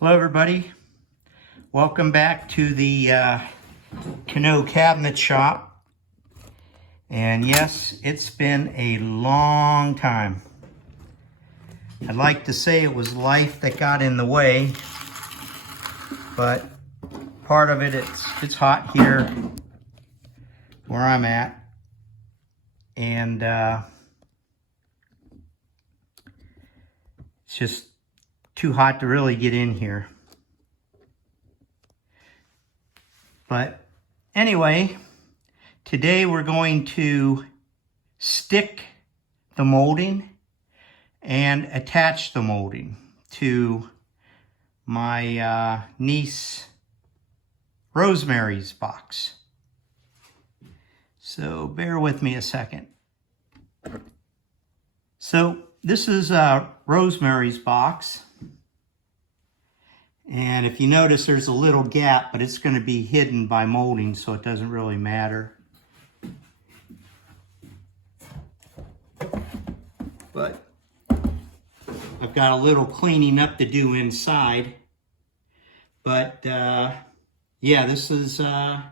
Hello everybody, welcome back to the Kano Cabinet Shop. And yes, it's been a long time. I'd like to say it was life that got in the way, but part of it, it's hot here where I'm at, and it's just too hot to really get in here. But anyway, today we're going to stick the molding and attach the molding to my niece Rosemary's box. So bear with me a second. So this is Rosemary's box. And if you notice, there's a little gap, but it's going to be hidden by molding, so it doesn't really matter. But I've got a little cleaning up to do inside. But yeah, this is going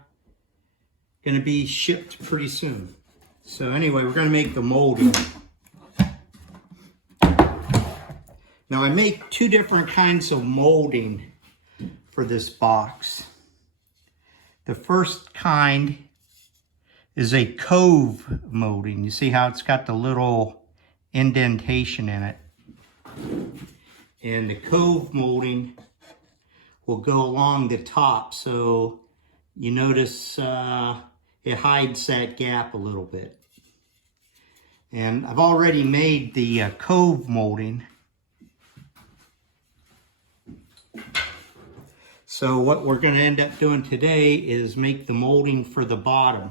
to be shipped pretty soon. So anyway, we're going to make the molding. Now I make two different kinds of molding for this box. The first kind is a cove molding. You see how it's got the little indentation in it. And the cove molding will go along the top, so you notice it hides that gap a little bit. And I've already made the cove molding. So what we're going to end up doing today is make the molding for the bottom.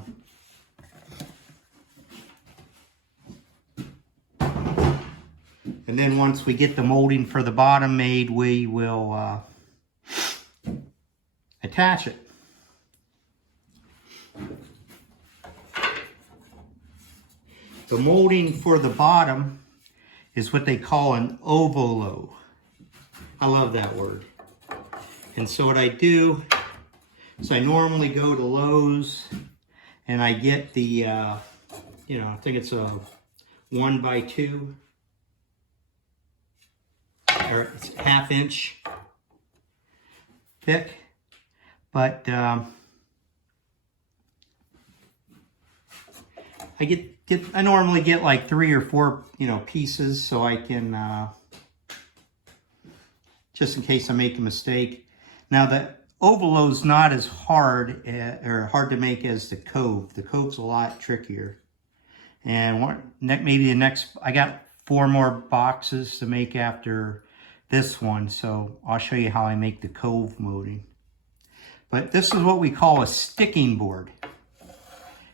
And then once we get the molding for the bottom made, we will attach it. The molding for the bottom is what they call an ovolo. I love that word. And so what I do is I normally go to Lowe's and I get the, I think it's a 1x2, or it's 1/2 inch thick. But I normally get like 3 or 4, pieces, so I can, just in case I make a mistake. Now the ovolo's not as hard to make as the cove. The cove's a lot trickier. And I got 4 more boxes to make after this one, so I'll show you how I make the cove molding. But this is what we call a sticking board.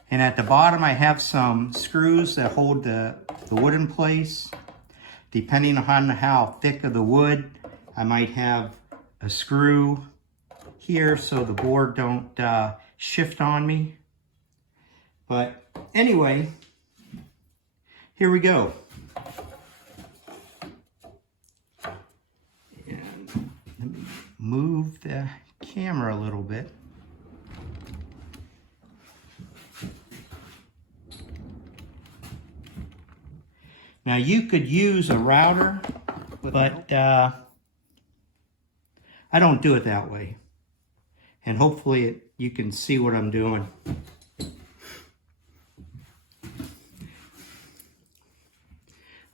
And at the bottom I have some screws that hold the wood in place. Depending on how thick of the wood, I might have a screw here so the board don't shift on me. But anyway, here we go. And let me move the camera a little bit. Now you could use a router, but I don't do it that way. And hopefully you can see what I'm doing.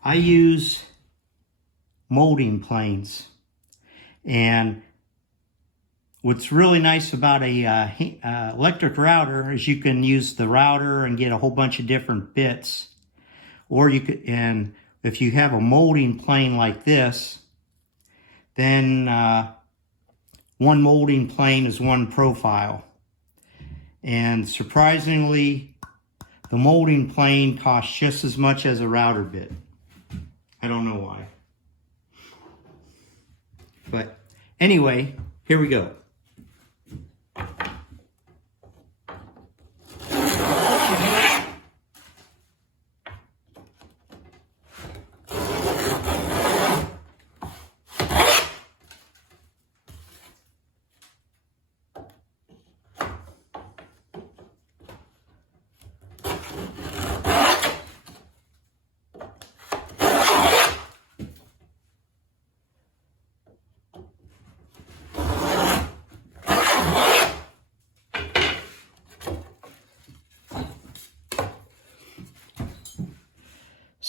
I use molding planes. And what's really nice about a electric router is you can use the router and get a whole bunch of different bits. Or you could, and if you have a molding plane like this, then one molding plane is one profile. And surprisingly, the molding plane costs just as much as a router bit. I don't know why. But anyway, here we go.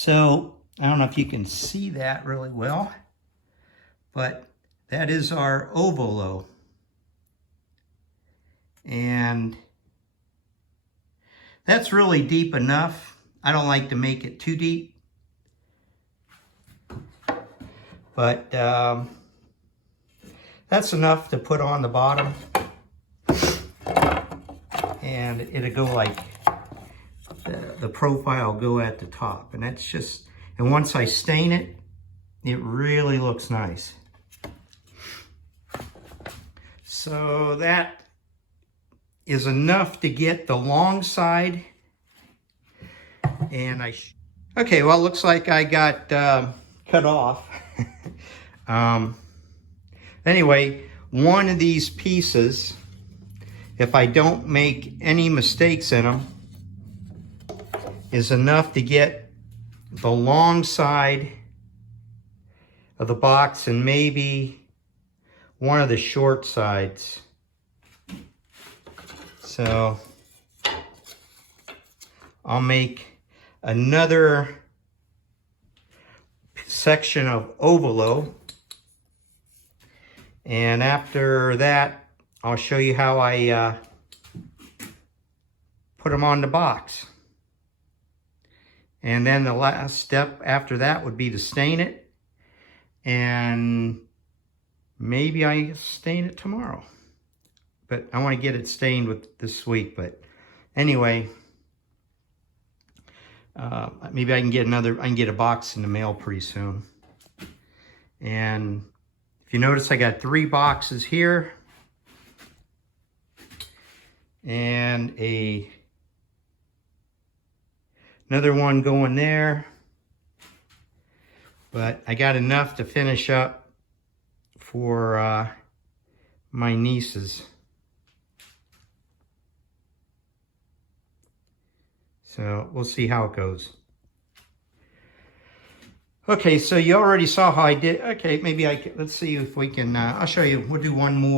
So I don't know if you can see that really well, but that is our ovolo. And that's really deep enough. I don't like to make it too deep, but that's enough to put on the bottom, and it'll go like the profile will go at the top, and that's just, and once I stain it, it really looks nice. So that is enough to get the long side. And okay, well, it looks like I got cut off. Anyway, one of these pieces, if I don't make any mistakes in them, is enough to get the long side of the box and maybe one of the short sides. So I'll make another section of ovolo, and after that I'll show you how I put them on the box. And then the last step after that would be to stain it, and maybe I stain it tomorrow, but I want to get it stained with this week. But anyway, maybe I can get a box in the mail pretty soon. And if you notice, I got 3 boxes here and another one going there, but I got enough to finish up for my nieces. So we'll see how it goes. Okay, so you already saw how I did. Okay, maybe let's see if we can, I'll show you, we'll do one more.